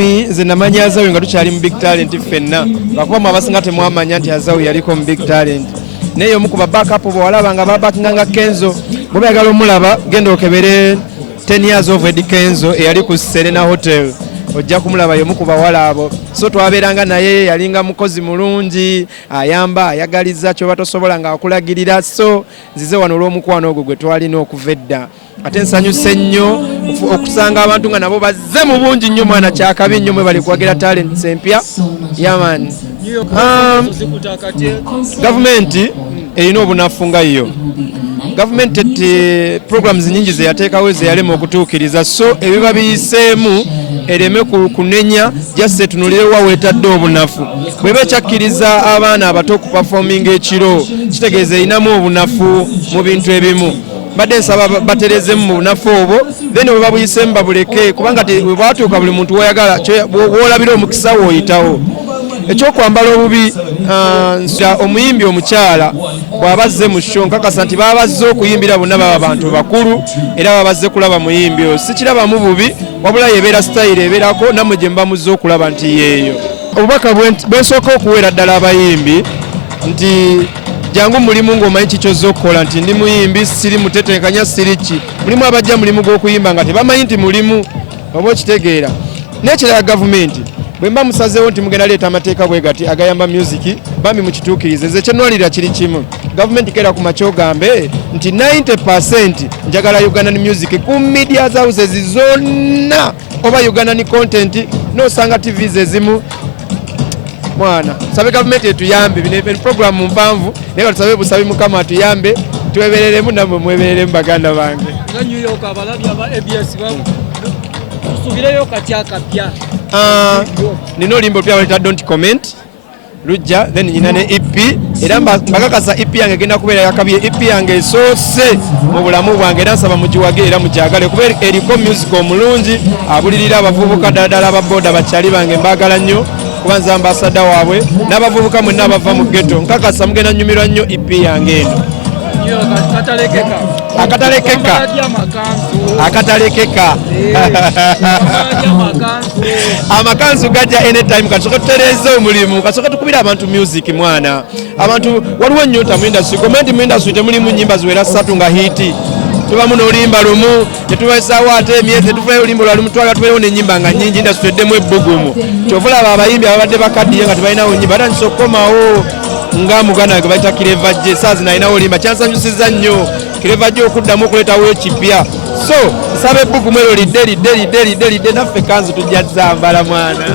Nze namanya Azawi nga tukyali mu big talent ffenna bakuba abasinga temwamanya nti Azawi yaliko mu big talent naye omu ku backup bwalaba nga babakinga nga Kenzo bw'oyagala omulaba genda okebere 10 years of Eddie Kenzo eyali ku Serena Hotel ojja kumulaba yomu ku bawala abo so twabeeranga naye yalinga mukozi mulungi ayamba ayagaliza kyoba tosobola nga akulagirira so nzize wano olw'omukwano ogwo gwe twalina okuva edda ate nsanyuse nnyo okusanga abantu nga nabo bazze mu bungi nnyo mwana kyakabi nnyo mwe bali kuwagira talents empya yaman gavumenti erina obunafu nga yo gavumenti programs nyingi ze yateekawo ze yalema okutuukiriza so ebiba biyiseemu ereme kunenya just etunulire wa wetadde obunafu bweba ekyakkiriza abaana abato okuperforminga ekiro kitegeeza erinamu obunafu mu bintu ebimu badde nsaba baterezemu mu bunafu obwo then bwe babuyiseemu babuleke kubanga bwatuuka buli muntu woyagala bwolabira omukisa woyitawo ekyokwambala obubi omuyimbi omukyala bw'abazze mu show nkakasa nti babazze okuyimbira bonna baba bantu bakulu era babazze kulaba muyimbi oyo sikirabamu bubi wabula yebeera style ebeerako nammwe gye mbamuzze okulaba nti yeeyo obubaka bwensooka okuweera ddala abayimbi nti jangu mulimu ng'omanyi kikyozza okukola nti ndi muyimbi siri mutetenkanya siriki mulimu abajja mulimu gw'okuyimba nga tebamanyi nti mulimu oba okitegeera n'ekirala gavumenti bwe mba musazeewo nti mugenda leeta amateeka bwe gati agayamba music bambi mukituukirize nze kyenwalira kiri kimu gavumenti keera ku makyo gambe nti 90% njagala Ugandan music ku media houses zonna oba Ugandan content n'osanga TVs ezimu mwana sabe gavumenti etuyambe bino programu mpanvu naye tusabe busabi mukama atuyambe twebereremu namwe mwebereremu baganda bange nga New York abalabya aba ABS bamu tusubireyo katya kapya nino limbo pya walita don't comment lujja then nyina ne EP era mbakakasa EP yange genda kubeera yakabye EP yange esoose mu bulamu bwange era nsaba mugiwage era mukyagale kuba eriko music omulungi abulirira abavubuka ddala ababoda bakyali bange mbagala nnyo kuba nze ambasada waabwe n'abavubuka mwenna abava mu ghetto nkakasa mugenda nnyumirwa nnyo EP yange eno akatalekeka amakanzu gajja anytime kasooka tutereeze omulimu kasooka tukubira abantu music mwana abantu waliwo ennyota mu industry gomenti mu industry temulimu nnyimba ziwera 3 nga hiti tubamu n'olimba lumu tetubaisaawo ate emyezi tufunayo olimba lwa lumu twala tubeerewo n'ennyimba nga nnyingi industry eddemu ebbugumu kyovulaba abayimbi ababadde bakaddiye nga tebalinawo nnyimba ate nsokomawo nga muganda ge bayita kireva gye saazi nalinawo olimba kyansanyusiza nnyo kireva gye okuddamu okuleetawo ekipya so nsaba ebbugumu ero lidde naffe kanzu tujja zambala mwana